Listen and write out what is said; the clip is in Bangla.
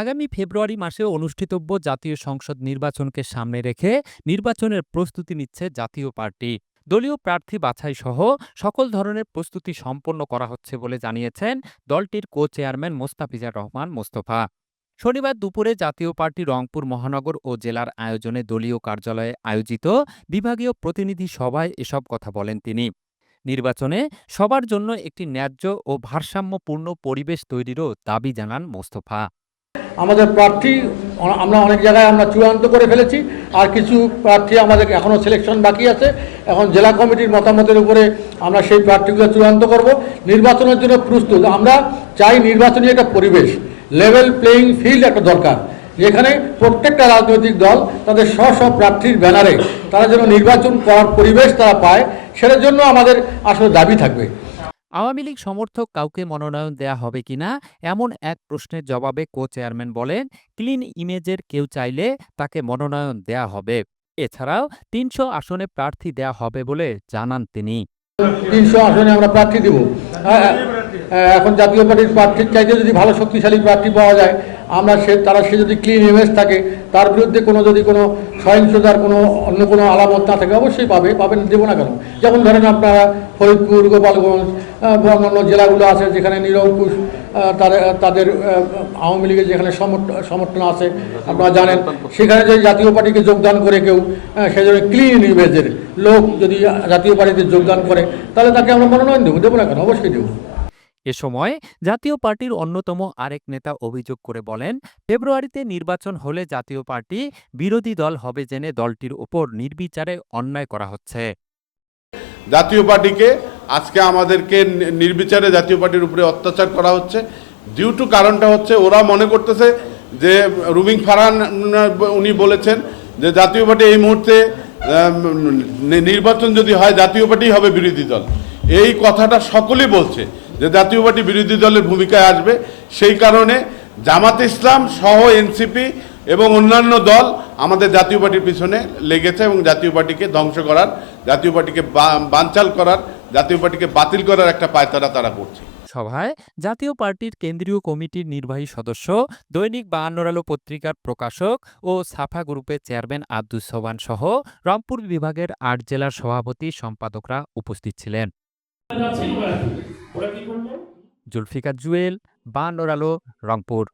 আগামী ফেব্রুয়ারি মাসে অনুষ্ঠিতব্য জাতীয় সংসদ নির্বাচনকে সামনে রেখে নির্বাচনের প্রস্তুতি নিচ্ছে জাতীয় পার্টি। দলীয় প্রার্থী বাছাই সহ সকল ধরনের প্রস্তুতি সম্পন্ন করা হচ্ছে বলে জানিয়েছেন দলটির কো চেয়ারম্যান মোস্তাফিজার রহমান মোস্তফা। শনিবার দুপুরে জাতীয় পার্টি রংপুর মহানগর ও জেলার আয়োজনে দলীয় কার্যালয়ে আয়োজিত বিভাগীয় প্রতিনিধি সভায় এসব কথা বলেন তিনি। নির্বাচনে সবার জন্য একটি ন্যায্য ও ভারসাম্যপূর্ণ পরিবেশ তৈরিরও দাবি জানান মোস্তফা। আমাদের প্রার্থী আমরা অনেক জায়গায় আমরা চূড়ান্ত করে ফেলেছি, আর কিছু প্রার্থী আমাদের এখনও সিলেকশন বাকি আছে। এখন জেলা কমিটির মতামতের উপরে আমরা সেই প্রার্থীগুলো চূড়ান্ত করব। নির্বাচনের জন্য প্রস্তুত আমরা চাই। নির্বাচনী একটা পরিবেশ, লেভেল প্লেয়িং ফিল্ড একটা দরকার, যেখানে প্রত্যেকটা রাজনৈতিক দল তাদের স্ব প্রার্থীর ব্যানারে তারা যেন নির্বাচন করার পরিবেশ তারা পায়, সেটার জন্য আমাদের আসলে দাবি থাকবে। আওয়ামী লীগ সমর্থক কাউকে মনোনয়ন দেয়া হবে কিনা এমন এক প্রশ্নের জবাবে কো চেয়ারম্যান বলেন, ক্লিন ইমেজের কেউ চাইলে তাকে মনোনয়ন দেয়া হবে। এছাড়াও ৩০০ আসনে প্রার্থী দেয়া হবে বলে জানান তিনি। ৩০০ আসনে আমরা প্রার্থী দেব। এখন জাতীয় পার্টির প্রার্থীর চাইতে যদি ভালো শক্তিশালী প্রার্থী পাওয়া যায়, আমরা সে যদি ক্লিন ইমেজ থাকে, তার বিরুদ্ধে যদি কোনো সহিংসতার অন্য কোনো আলামত না থাকে, অবশ্যই পাবেন, দেবো না কেন। যেমন ধরেন আপনারা ফরিদপুর, গোপালগঞ্জ, অন্যান্য জেলাগুলো আছে যেখানে নিরঙ্কুশ তাদের আওয়ামী লীগের যেখানে সমর্থন আছে আপনারা জানেন, সেখানে যদি জাতীয় পার্টিকে যোগদান করে কেউ সেজন্য ক্লিন ইমেজের লোক যদি জাতীয় পার্টিতে যোগদান করে, তাহলে তাকে আমরা মনোনয়ন দেবো না কেন, অবশ্যই দেবো। এ সময় জাতীয় পার্টির অন্যতম আরেক নেতা অভিযোগ করে বলেন, ফেব্রুয়ারিতে নির্বাচন হলে জাতীয় পার্টি বিরোধী দল হবে জেনে দলটির ওপর নির্বিচারে অন্যায় করা হচ্ছে। জাতীয় পার্টিকে আজকে আমাদেরকে নির্বিচারে জাতীয় পার্টির উপরে অত্যাচার করা হচ্ছে। ডিউ টু কারণটা হচ্ছে ওরা মনে করতেছে যে রুমিং ফারহান উনি বলেছেন যে জাতীয় পার্টি এই মুহূর্তে নির্বাচন যদি হয় জাতীয় পার্টি হবে বিরোধী দল। এই কথাটা সকলেই বলছে যে জাতীয় পার্টি বিরোধী দলের ভূমিকায় আসবে। সেই কারণে জামাত ইসলাম সহ এনসিপি এবং অন্যান্য দল আমাদের জাতীয় পার্টির পিছনে লেগেছে এবং জাতীয় পার্টিকে ধ্বংস করার, জাতীয় পার্টিকে বানচাল করার, জাতীয় পার্টিকে বাতিল করার একটা পায়তারা তারা করছে। সভায় জাতীয় পার্টির কেন্দ্রীয় কমিটির নির্বাহী সদস্য, দৈনিক ৫২ আলো পত্রিকার প্রকাশক ও সাফা গ্রুপের চেয়ারম্যান আব্দুস সোবহান সহ রংপুর বিভাগের ৮ জেলার সভাপতি সম্পাদকরা উপস্থিত ছিলেন। জুলফিকার জুয়েল, ৫২ আলো, রংপুর।